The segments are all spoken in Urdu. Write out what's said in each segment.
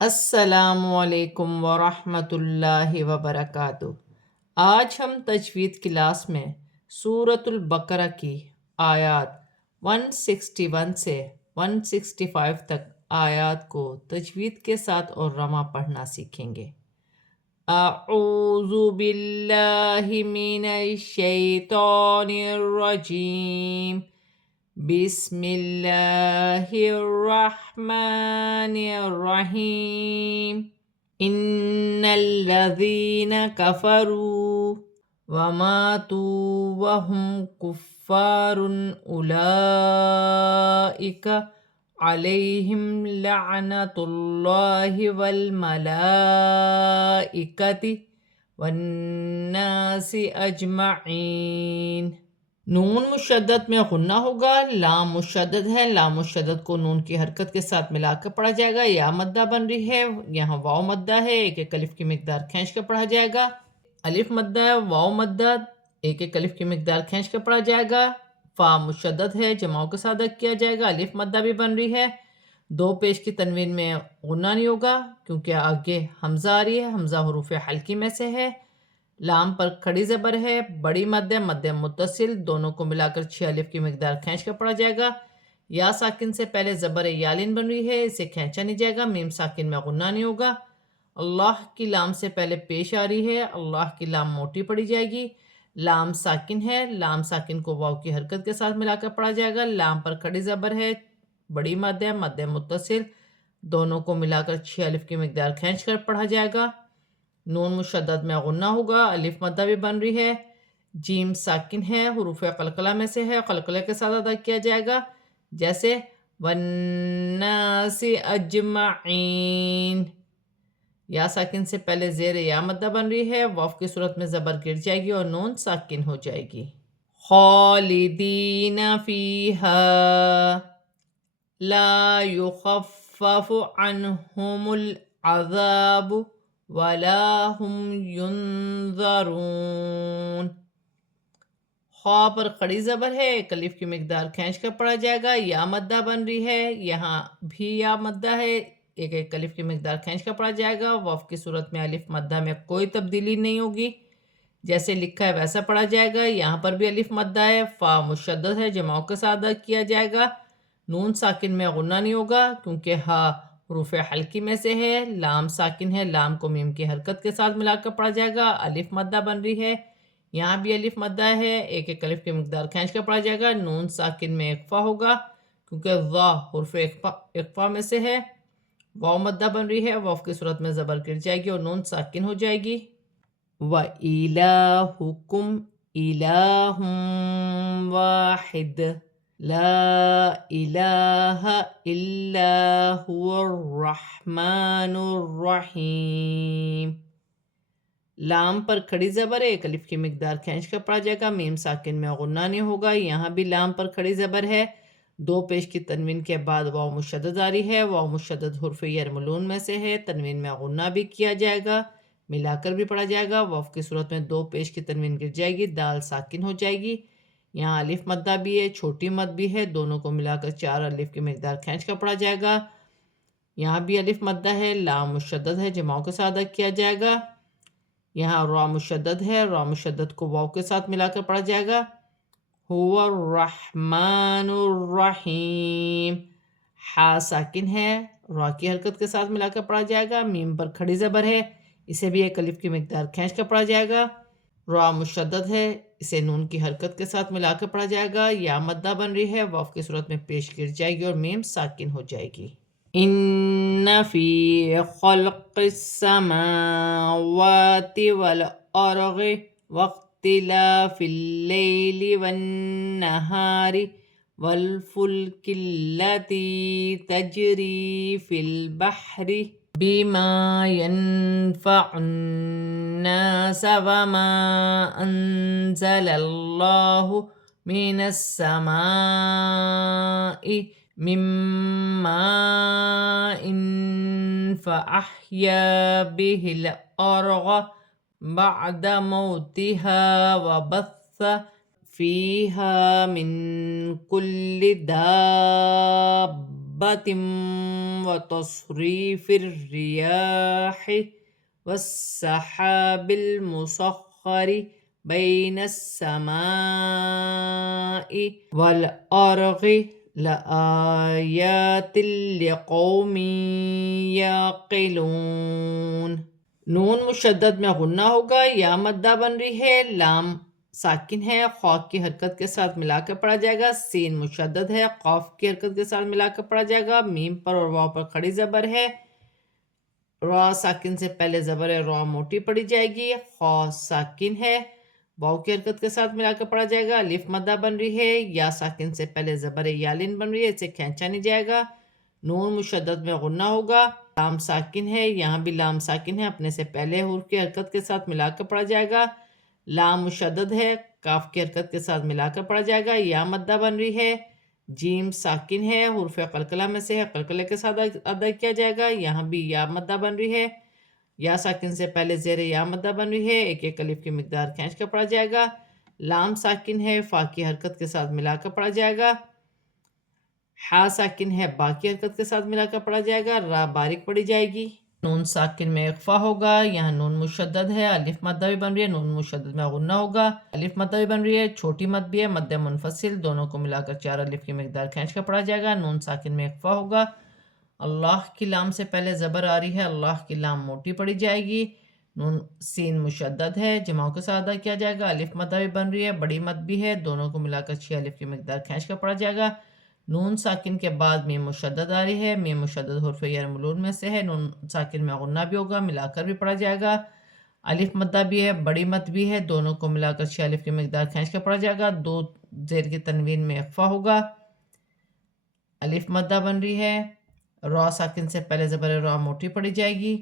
السلام علیکم ورحمۃ اللہ وبرکاتہ۔ آج ہم تجوید کلاس میں سورۃ البقرہ کی آیات 161 سے 165 تک آیات کو تجوید کے ساتھ اور رواں پڑھنا سیکھیں گے۔ اعوذ باللہ من الشیطان الرجیم، بسم اللہ الرحمن الرحیم۔ ان الذین کفروا وماتوا وهم کفار اولئک علیہم لعنۃ اللہ والملائکۃ والناس اجمعین۔ نون مشدد میں غنہ ہوگا، لام مشدد ہے، لام مشدد کو نون کی حرکت کے ساتھ ملا کر پڑھا جائے گا۔ یا مدہ بن رہی ہے، یہاں واو مدہ ہے، ایک ایک الف کی مقدار کھینچ کر پڑھا جائے گا۔ الف مدہ ہے، واو مدہ، ایک ایک الف کی مقدار کھینچ کر پڑھا جائے گا۔ فا مشدد ہے، جماؤں کے ساتھ ادا کیا جائے گا۔ الف مدہ بھی بن رہی ہے، دو پیش کی تنوین میں غنہ نہیں ہوگا کیونکہ آگے حمزہ آ رہی ہے، حمزہ حروف حلقی میں سے ہے۔ لام پر کھڑی زبر ہے، بڑی مد ہے، مد متصل، دونوں کو ملا کر 6 الف کی مقدار کھینچ کر پڑھا جائے گا۔ یا ساکن سے پہلے زبر یالین بن رہی ہے، اسے کھینچا نہیں جائے گا، میم ساکن میں غنہ نہیں ہوگا۔ اللہ کی لام سے پہلے پیش آ رہی ہے، اللہ کی لام موٹی پڑھی جائے گی۔ لام ساکن ہے، لام ساکن کو واو کی حرکت کے ساتھ ملا کر پڑھا جائے گا۔ لام پر کھڑی زبر ہے، بڑی مد ہے، مد متصل، دونوں کو ملا کر 6 الف کی مقدار کھینچ کر پڑھا جائے گا۔ نون مشدد میں غنہ ہوگا، الف مدہ بھی بن رہی ہے، جیم ساکن ہے، حروف قلقلہ میں سے ہے، قلقلہ کے ساتھ ادا کیا جائے گا، جیسے والناس اجمعین۔ یا ساکن سے پہلے زیر یا مدہ بن رہی ہے، واو کی صورت میں زبر گر جائے گی اور نون ساکن ہو جائے گی۔ خالدین فیہا لا یخفف عنہم العذاب ولا هم ينظرون۔ خا پر کھڑی زبر ہے، ایک الف کی مقدار کھینچ کر پڑھا جائے گا۔ یا مدہ بن رہی ہے، یہاں بھی یا مدہ ہے، ایک ایک الف کی مقدار کھینچ کر پڑھا جائے گا۔ واو کی صورت میں الف مدہ میں کوئی تبدیلی نہیں ہوگی، جیسے لکھا ہے ویسا پڑھا جائے گا۔ یہاں پر بھی الف مدہ ہے، فا مشدد ہے، جماؤں کے ساتھ ادا کیا جائے گا۔ نون ساکن میں غنہ نہیں ہوگا کیونکہ ہا حروف حلقی میں سے ہے۔ لام ساکن ہے، لام کو میم کی حرکت کے ساتھ ملا کر پڑھا جائے گا۔ الف مدہ بن رہی ہے، یہاں بھی الف مدہ ہے، ایک ایک الف کی مقدار کھینچ کر پڑھا جائے گا۔ نون ساکن میں اقفا ہوگا کیونکہ ضا حرف اقفا میں سے ہے۔ واو مدہ بن رہی ہے، واو کی صورت میں زبر گر جائے گی اور نون ساکن ہو جائے گی۔ وَإِلَٰهُكُمْ إِلَٰهٌ وَاحِدٌ لا الہ الا هو الرحمن الرحیم۔ لام پر کھڑی زبر ہے، ایک الف کی مقدار کھینچ کر پڑھا جائے گا، میم ساکن میں غنہ نہیں ہوگا۔ یہاں بھی لام پر کھڑی زبر ہے، دو پیش کی تنوین کے بعد واو مشدد آ رہی ہے، واو مشدد حرف یرملون میں سے ہے، تنوین میں غنہ بھی کیا جائے گا، ملا کر بھی پڑھا جائے گا۔ واو کی صورت میں دو پیش کی تنوین گر جائے گی، دال ساکن ہو جائے گی۔ یہاں الف مدہ بھی ہے، چھوٹی مد بھی ہے، دونوں کو ملا کر 4 الف کی مقدار کھینچ کر پڑھا جائے گا۔ یہاں بھی الف مدہ ہے، لام مشدد ہے، جماؤں کے ساتھ ادا کیا جائے گا۔ یہاں را مشدد ہے، را مشدد کو واو کے ساتھ ملا کر پڑھا جائے گا۔ هو الرحمن الرحیم۔ حا ساکن ہے، را کی حرکت کے ساتھ ملا کر پڑھا جائے گا، میم پر کھڑی زبر ہے، اسے بھی ایک الف کی مقدار کھینچ کر پڑھا جائے گا۔ را مشدد ہے، اسے نون کی حرکت کے ساتھ ملا کر پڑھا جائے گا۔ یا مدہ بن رہی ہے، واو کی صورت میں پیش گر جائے گی اور میم ساکن ہو جائے گی۔ ان فی خلق السماوات والارض واختلاف اللیل والنہار والفلک التي تجری فی البحر بما ينفع الناس وما انزل اللہ من السماء من ماء فأحيا به الأرض بعد موتها وبث فيها من كل دابة وتصريف الرياح والسحاب المسخر بين السماء والأرض لآيات لقوم يعقلون۔ نون مشدد میں غنہ ہوگا، یا مدہ بن رہی ہے، لام ساکن ہے، خا کی حرکت کے ساتھ ملا کر پڑھا جائے گا، سین مشدد ہے، قاف کی حرکت کے ساتھ ملا کر پڑھا جائے گا، میم پر اور واو پر کھڑی زبر ہے، را ساکن سے پہلے زبر ہے، را موٹی پڑھی جائے گی، خا ساکن ہے، واو کی حرکت کے ساتھ ملا کر پڑھا جائے گا، الف مدہ بن رہی ہے، یا ساکن سے پہلے زبر یالین بن رہی ہے، اسے کھینچا نہیں جائے گا، نون مشدد میں غنہ ہوگا، لام ساکن ہے، یہاں بھی لام ساکن ہے، اپنے سے پہلے حرف کی حرکت کے ساتھ ملا کر پڑھا جائے گا، لام مشدد ہے، کاف کی حرکت کے ساتھ ملا کر پڑھا جائے گا، یا مدہ بن رہی ہے، جیم ساکن ہے، حرف قلقلہ میں سے ہے، قلقلے کے ساتھ ادا کیا جائے گا، یہاں بھی یا مدہ بن رہی ہے، یا ساکن سے پہلے زیر یا مدہ بن رہی ہے، ایک ایک الف کی مقدار کھینچ کر پڑھا جائے گا، لام ساکن ہے، فا کی حرکت کے ساتھ ملا کر پڑھا جائے گا، ہا ساکن ہے، با کی حرکت کے ساتھ ملا کر پڑھا جائے گا، را باریک پڑھی جائے گی، نون ساکن میں اخفا ہوگا، یہاں نون مشدد ہے، الف مدہ بھی بن رہی ہے، نون مشدد میں غنہ ہوگا، الف مدہ بھی بن رہی ہے، چھوٹی مد بھی ہے، مد منفصل، دونوں کو ملا کر 4 الف کی مقدار کھینچ کر پڑھا جائے گا، نون ساکن میں اخفا ہوگا، اللہ کی لام سے پہلے زبر آ رہی ہے، اللہ کی لام موٹی پڑھی جائے گی، نون سین مشدد ہے، جماؤں کے ساتھ ادا کیا جائے گا، الف مدہ بھی بن رہی ہے، بڑی مد بھی ہے، دونوں کو ملا کر 6 الف کی مقدار کھینچ کر پڑھا جائے گا، نون ساکن کے بعد میم مشدد آ رہی ہے، میم مشدد حرف یرملون میں سے ہے، نون ساکن میں غنہ بھی ہوگا، ملا کر بھی پڑھا جائے گا، الف مدہ بھی ہے، بڑی مد بھی ہے، دونوں کو ملا کر 6 الف کی مقدار کھینچ کر پڑھا جائے گا، دو زیر کی تنوین میں اخفا ہوگا، الف مدہ بن رہی ہے، را ساکن سے پہلے زبر را موٹی پڑھی جائے گی،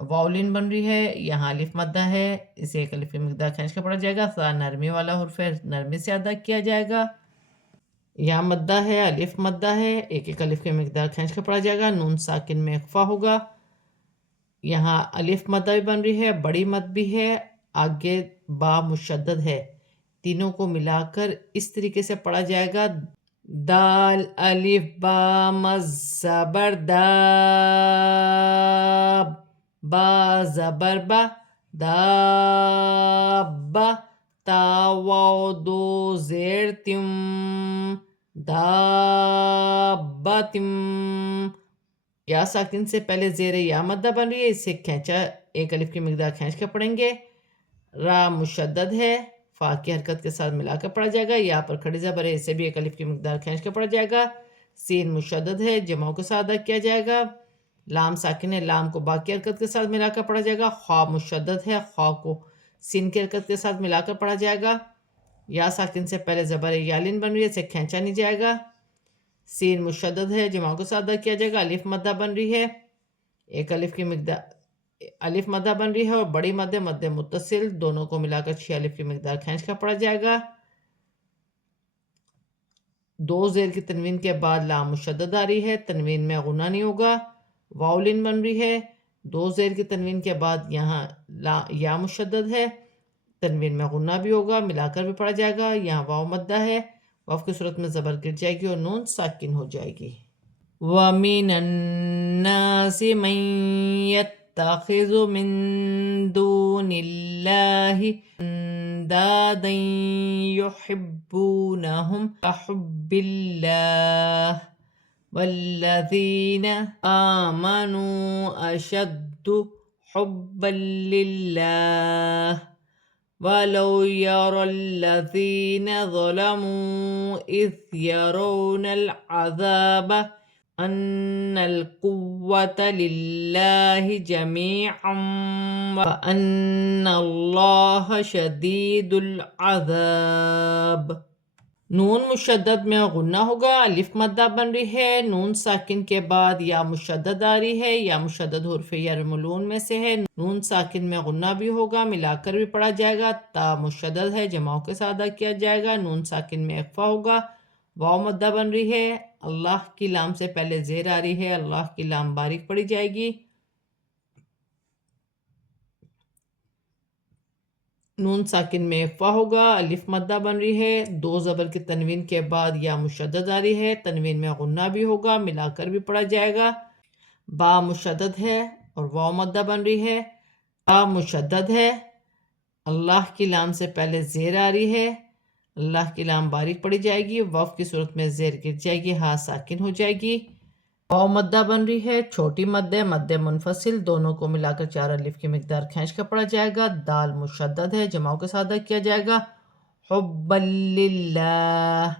واولین بن رہی ہے، یہاں الف مدہ ہے، اسے ایک الف کی مقدار کھینچ کر پڑھا جائے گا، سا نرمی والا حرف ہے، نرمی سے ادا کیا جائے گا، یا مدہ ہے، الف مدہ ہے، ایک ایک الف کی مقدار کھینچ کر پڑھا جائے گا، نون ساکن میں اخفا ہوگا، یہاں الف مدہ بھی بن رہی ہے، بڑی مد بھی ہے، آگے با مشدد ہے، تینوں کو ملا کر اس طریقے سے پڑھا جائے گا، دال الف با مز زبر داب، با زبر با، دابا، تا واو دو زیر تم، دابتم، یا ساکن سے پہلے زیر یا مدہ بن رہی ہے، اسے کھینچا ایک الف کی مقدار کھینچ کر پڑھیں گے، را مشدد ہے، فا کی حرکت کے ساتھ ملا کر پڑھا جائے گا، یا پر کھڑی زبر ہے، اسے بھی ایک الف کی مقدار کھینچ کر پڑھا جائے گا، سین مشدد ہے، جمعوں کے ساتھ ادا کیا جائے گا، لام ساکن ہے، لام کو با کی حرکت کے ساتھ ملا کر پڑھا جائے گا، خا مشدد ہے، خا کو سین کی حرکت کے ساتھ ملا کر پڑھا جائے گا، یا ساکن سے پہلے زبر یالین بن رہی ہے، اسے کھینچا نہیں جائے گا، سین مشدد ہے، جمعوں کے ساتھ ادا کیا جائے گا، الف مدہ بن رہی ہے، ایک الف کی مقدار الف مدہ بن رہی ہے، اور بڑی مد مد متصل، دونوں کو ملا کر 6 الف کی مقدار کھینچ کر پڑھا جائے گا، دو زیر کی تنوین کے بعد لام مشدد آ رہی ہے، تنوین میں غنہ نہیں ہوگا، واولین بن رہی ہے، دو زیر کی تنوین کے بعد یہاں یا مشدد ہے، تنوین میں غنہ بھی ہوگا، ملا کر بھی پڑھا جائے گا، یہاں واو مدہ ہے، واو کی صورت میں زبر گر جائے گی اور نون ساکن ہو جائے گی، وَمِنَ النَّاسِ مَن يَتَّخِذُ مِن دُونِ اللَّهِ أَندَادًا يُحِبُّونَهُمْ كَحُبِّ اللَّهِ وَالَّذِينَ آمَنُوا أَشَدُّ حُبًّا لِلَّهِ وَلَوْ يَرَى الَّذِينَ ظَلَمُوا إِذْ يَرَوْنَ الْعَذَابَ أَنَّ الْقُوَّةَ لِلَّهِ جَمِيعًا وَأَنَّ اللَّهَ شَدِيدُ الْعَذَابِ، نون مشدد میں غنہ ہوگا، الف مدہ بن رہی ہے، نون ساکن کے بعد یا مشدد آ رہی ہے، یا مشدد حرف یرملون میں سے ہے، نون ساکن میں غنہ بھی ہوگا، ملا کر بھی پڑھا جائے گا، تا مشدد ہے، جمعوں کے ساتھ ادا کیا جائے گا، نون ساکن میں اخفا ہوگا، واو مدہ بن رہی ہے، اللہ کی لام سے پہلے زیر آ رہی ہے، اللہ کی لام باریک پڑھی جائے گی، نون ساکن میں اخفا ہوگا، الف مدہ بن رہی ہے، دو زبر کی تنوین کے بعد یا مشدد آ رہی ہے، تنوین میں غنہ بھی ہوگا، ملا کر بھی پڑھا جائے گا۔ با مشدد ہے اور واو مدہ بن رہی ہے، با مشدد ہے، اللہ کی لام سے پہلے زیر آ رہی ہے، اللہ کی لام باریک پڑی جائے گی، وف کی صورت میں زیر گر جائے گی، ہاں ساکن ہو جائے گی۔ واو مدہ بن رہی ہے، چھوٹی مد ہے، مد منفصل، دونوں کو ملا کر 4 الف کی مقدار کھینچ کر پڑھا جائے گا۔ دال مشدد ہے، جماعوں کے ساتھ ادا کیا جائے گا، حبا للہ،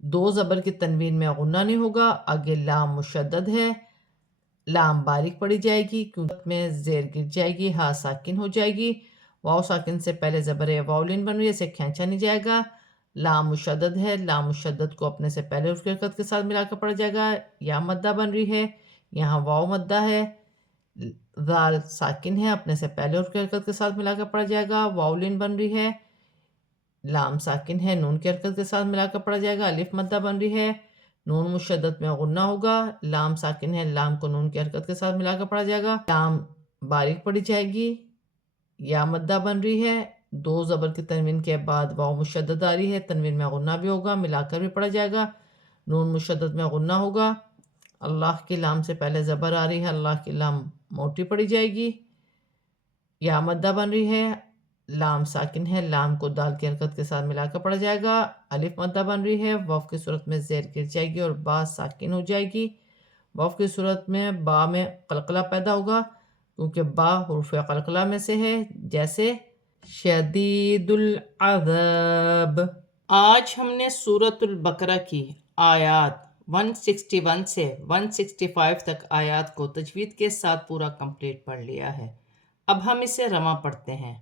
دو زبر کی تنوین میں غنہ نہیں ہوگا، آگے لام مشدد ہے، لام باریک پڑی جائے گی کیونکہ میں زیر گر جائے گی، ہاں ساکن ہو جائے گی۔ واو ساکن سے پہلے زبر واولین بن رہی ہے، اسے کھینچا نہیں جائے گا۔ لام مشدد ہے، لام مشدد کو اپنے سے پہلے حرف کی حرکت کے ساتھ ملا کر پڑھا جائے گا، یا مدہ بن رہی ہے، یہاں واو مدہ ہے، ذال ساکن ہے، اپنے سے پہلے حرف کی حرکت کے ساتھ ملا کر پڑھا جائے گا، واولین بن رہی ہے، لام ساکن ہے، نون کی حرکت کے ساتھ ملا کر پڑھا جائے گا، الف مدہ بن رہی ہے، نون مشدد میں غنہ ہوگا، لام ساکن ہے، لام کو نون کی حرکت کے ساتھ ملا کر پڑھا جائے گا، لام باریک پڑی جائے گی، یا مدہ بن رہی ہے، دو زبر کی تنوین کے بعد واو مشدد آ رہی ہے، تنوین میں غنہ بھی ہوگا، ملا کر بھی پڑھا جائے گا، نون مشدد میں غنہ ہوگا، اللہ کی لام سے پہلے زبر آ رہی ہے، اللہ کی لام موٹی پڑی جائے گی، یا مدہ بن رہی ہے، لام ساکن ہے، لام کو دال کی حرکت کے ساتھ ملا کر پڑھا جائے گا، الف مدہ بن رہی ہے، وف کی صورت میں زیر گر جائے گی اور با ساکن ہو جائے گی، وف کی صورت میں با میں قلقلہ پیدا ہوگا کیونکہ با حروف قلقلہ میں سے ہے، جیسے شدید العذاب۔ آج ہم نے سورۃ البقرہ کی آیات 161 سے 165 تک آیات کو تجوید کے ساتھ پورا کمپلیٹ پڑھ لیا ہے۔ اب ہم اسے رواں پڑھتے ہیں۔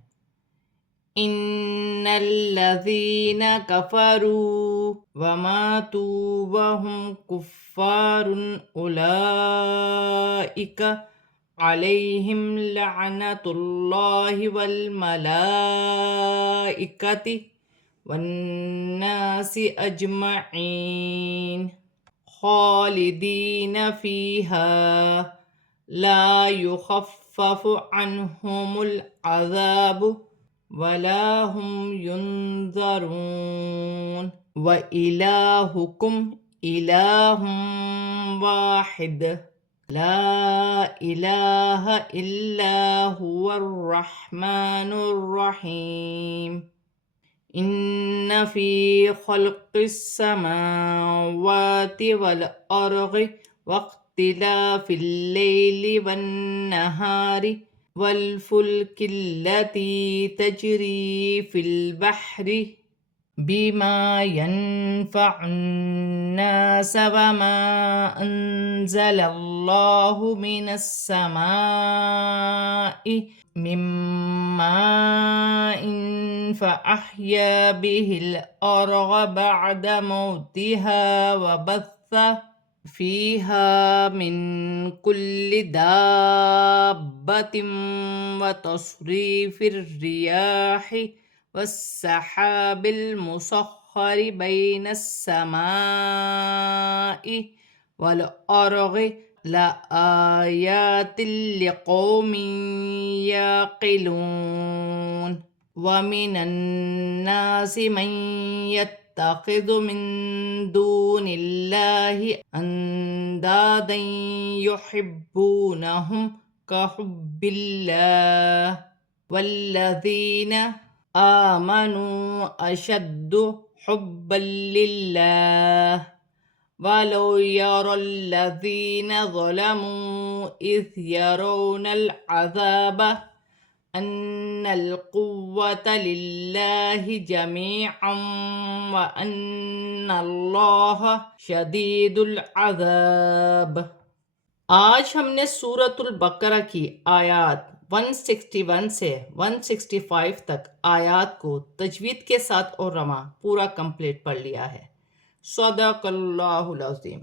ان الذین کفروا وماتوا وهم کفار اولئک علیہم لعنۃ اللہ والملائکۃ والناس اجمعین خالدین فیہا لا یخفف عنہم العذاب ولا هم ينظرون وإلهكم إله واحد لا إله إلا هو الرحمن الرحيم إن في خلق السماوات والأرض واختلاف الليل والنهار والفلك التي تجري في البحر بما ينفع الناس وما أنزل الله من السماء من ماء فأحيا به الأرض بعد موتها وبث فيها من كل دابة وتصريف الرياح والسحاب المسخر بين السماء والأرض لآيات لقوم يعقلون ومن الناس من يتخذ من دون الله أندادا يحبونهم كحب الله والذين آمنوا أشد حبا لله ولو يرى الذين ظلموا إذ يرون العذاب أن القوة لله جميعا وأن الله شدید العذاب۔ آج ہم نے سورۃ البقرہ کی آیات 161 سے 165 تک آیات کو تجوید کے ساتھ اور رواں پورا کمپلیٹ پڑھ لیا ہے۔ صدق اللہ العظیم۔